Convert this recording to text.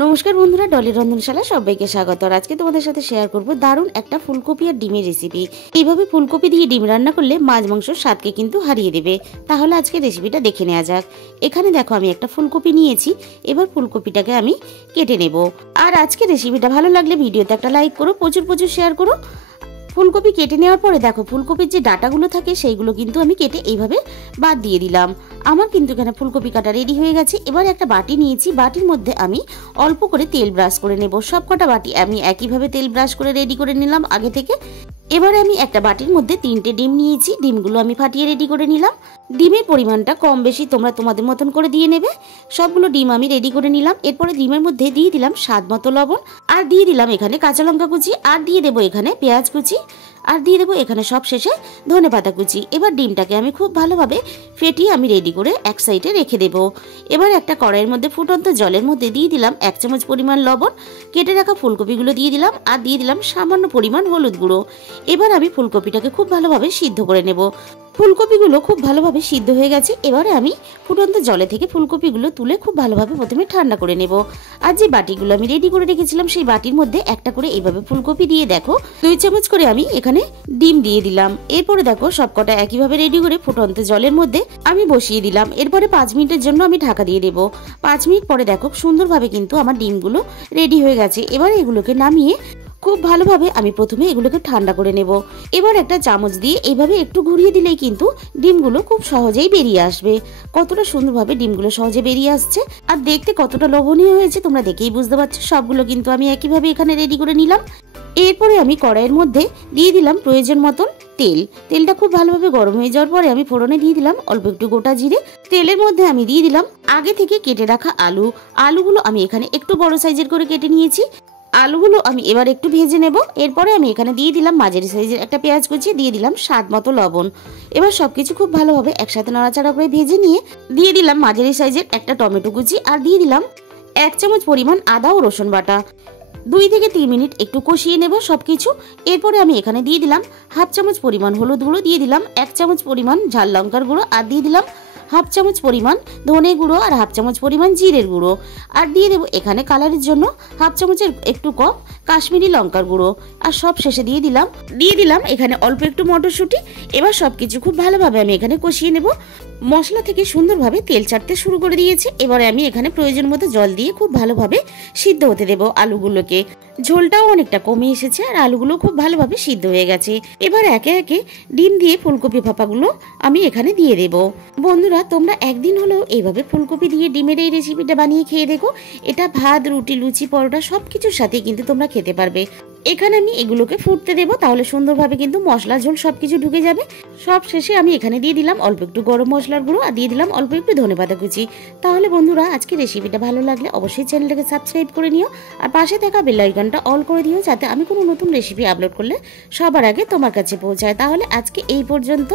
নমস্কার বন্ধুরা, ডলির রন্ধনশালা সবাইকে স্বাগত। আর আজকে তোমাদের সাথে শেয়ার করব দারুণ একটা ফুলকপি আর ডিমের রেসিপি। এইভাবে ফুলকপি দিয়ে ডিম রান্না করলে মাছ মাংসর স্বাদকে কিন্তু হারিয়ে দেবে। তাহলে আজকে রেসিপিটা দেখে নেওয়া যাক। এখানে দেখো আমি একটা ফুলকপি নিয়েছি। এবার ফুলকপিটাকে আমি কেটে নেব। আর আজকে রেসিপিটা ভালো লাগলে ভিডিওতে একটা লাইক করো, প্রচুর প্রচুর শেয়ার করো। ফুলকপি কেটে নেওয়ার পরে দেখো ফুলকপির যে ডাটাগুলো থাকে সেইগুলো কিন্তু আমি কেটে এইভাবে বাদ দিয়ে দিলাম। আমার কিন্তু এখানে ফুলকপি কাটা রেডি হয়ে গেছে। এবার একটা বাটি নিয়েছি, বাটির মধ্যে আমি অল্প করে তেল ব্রাশ করে নেব। সবকটা বাটি আমি একইভাবে তেল ব্রাশ করে রেডি করে নিলাম আগে থেকে। এবারে আমি একটা বাটির মধ্যে 3টে ডিম নিয়েছি, ডিমগুলো আমি ফাটিয়ে রেডি করে নিলাম। ডিমের পরিমাণটা কম বেশি তোমরা তোমাদের মতন করে দিয়ে নেবে। সবগুলো ডিম আমি রেডি করে নিলাম। এরপরে ডিমের মধ্যে দিয়ে দিলাম স্বাদ মতো লবণ, আর দিয়ে দিলাম এখানে কাঁচা লঙ্কা কুচি, আর দিয়ে দেবো এখানে পেঁয়াজ কুচি, আর দিয়ে দেবো এখানে সব শেষে ধনেপাতা কুচি। এবার ডিমটাকে আমি খুব ভালোভাবে ফেটিয়ে আমি রেডি করে এক সাইডে রেখে দেবো। এবার একটা কড়াইয়ের মধ্যে ফুটন্ত জলের মধ্যে দিয়ে দিলাম 1 চামচ পরিমাণ লবণ, কেটে রাখা ফুলকপিগুলো দিয়ে দিলাম, আর দিয়ে দিলাম সামান্য পরিমাণ হলুদ গুঁড়ো। এবার আমি ফুলকপিটাকে খুব ভালোভাবে সিদ্ধ করে নেব। ফুলকপিগুলো খুব ভালোভাবে সিদ্ধ হয়ে গেছে। এবারে আমি ফুটন্ত জলে থেকে ফুলকপিগুলো তুলে খুব ভালোভাবে প্রথমে ঠান্ডা করে নেব। আর যে বাটিগুলো আমি রেডি করে রেখেছিলাম সেই বাটির মধ্যে একটা করে এইভাবে ফুলকপি দিয়ে দেখো 2 চামচ করে আমি এখানে ডিম দিয়ে দিলাম। এরপরে দেখো সবকটা একইভাবে রেডি করে ফুটন্ত জলের মধ্যে আমি বসিয়ে দিলাম। এরপরে 5 মিনিটের জন্য আমি ঢাকা দিয়ে দেবো। 5 মিনিট পরে দেখো সুন্দরভাবে কিন্তু আমার ডিমগুলো রেডি হয়ে গেছে। এবার এগুলোকে নামিয়ে খুব ভালোভাবে আমি প্রথমে এগুলোকে ঠান্ডা করে নেব। এবার একটা চামচ দিয়ে এইভাবে একটু ঘুরিয়ে দিলেই কিন্তু ডিমগুলো খুব সহজেই বেরিয়ে আসবে। কতটা সুন্দরভাবে ডিমগুলো সহজে বেরিয়ে আসছে আর দেখতে কতটা লোভনীয় হয়েছে তোমরা দেখেই বুঝতে পারছো। সবগুলো কিন্তু আমি একইভাবে এখানে রেডি করে নিলাম। এরপরে আমি কড়াইয়ের মধ্যে দিয়ে দিলাম প্রয়োজন মতন তেল। তেলটা খুব ভালোভাবে গরম হয়ে যাওয়ার পরে আমি ফোড়নে দিয়ে দিলাম অল্প একটু গোটা জিরে। তেলের মধ্যে আমি দিয়ে দিলাম আগে থেকে কেটে রাখা আলুগুলো আমি এখানে একটু বড় সাইজের করে কেটে নিয়েছি। আলুগুলো আমি এবার একটু ভেজে নেব। এরপরে আমি এখানে দিয়ে দিলাম মাঝারি সাইজের একটা পেঁয়াজ কুচি, দিয়ে দিলাম স্বাদ মতো লবণ। এবার সবকিছু খুব ভালোভাবে একসাথে নাড়াচাড়া করে ভেজে নিয়ে দিয়ে দিলাম মাঝারি সাইজের একটা টমেটো কুচি, আর দিয়ে দিলাম 1 চামচ পরিমাণ আদা ও রসুন বাটা। 2 থেকে 3 মিনিট একটু কষিয়ে নেব সবকিছু। এরপরে আমি এখানে দিয়ে দিলাম 1/2 চামচ পরিমাণ হলুদ গুঁড়ো, দিয়ে দিলাম 1 চামচ পরিমাণ ঝাল লঙ্কার গুঁড়ো, আর দিয়ে দিলাম 1/2 চামচ পরিমাণ ধনে গুঁড়ো, আর 1/2 চামচ পরিমাণ জিরের গুঁড়ো, আর দিয়ে দেবো এখানে কালারের জন্য 1/2 চামচের একটু কম কাশ্মীরি লঙ্কার গুঁড়ো, আর সব শেষে দিয়ে দিলাম এখানে অল্প একটু মটরশুঁটি। এবার সবকিছু খুব ভালোভাবে আমি এখানে কষিয়ে নেব। মশলা থেকে সুন্দরভাবে তেল ছাড়তে শুরু করে দিয়েছে। এবারে আমি এখানে প্রয়োজন মতো জল দিয়ে খুব ভালোভাবে সিদ্ধ হতে দেবো আলুগুলোকে। ঝোলটাও অনেকটা কমে এসেছে আর আলুগুলো খুব ভালোভাবে সিদ্ধ হয়ে গেছে। এবার একে একে ডিম দিয়ে ফুলকপি ভাপাগুলো আমি এখানে দিয়ে দেব। বন্ধুরা, তোমরা একদিন হলেও এইভাবে ফুলকপি দিয়ে ডিমের এই রেসিপিটা বানিয়ে খেয়ে দেখো। এটা ভাত, রুটি, লুচি, পরোটা সবকিছুর সাথে কিন্তু তোমরা খেতে পারবে। এখানে আমি এগুলোকে ফুটতে দেবো, তাহলে সুন্দরভাবে কিন্তু মশলা ঝোল সবকিছু ঢুকে যাবে। সব শেষে আমি এখানে দিয়ে দিলাম অল্প একটু গরম মশলার গুঁড়ো, আর দিয়ে দিলাম অল্প একটু ধনেপাতা কুচি। তাহলে বন্ধুরা, আজকে রেসিপিটা ভালো লাগলে অবশ্যই চ্যানেলটাকে সাবস্ক্রাইব করে নিও, আর পাশে থাকা বেল আইকনটা অল করে দিও, যাতে আমি কোনো নতুন রেসিপি আপলোড করলে সবার আগে তোমার কাছে পৌঁছায়। তাহলে আজকে এই পর্যন্ত।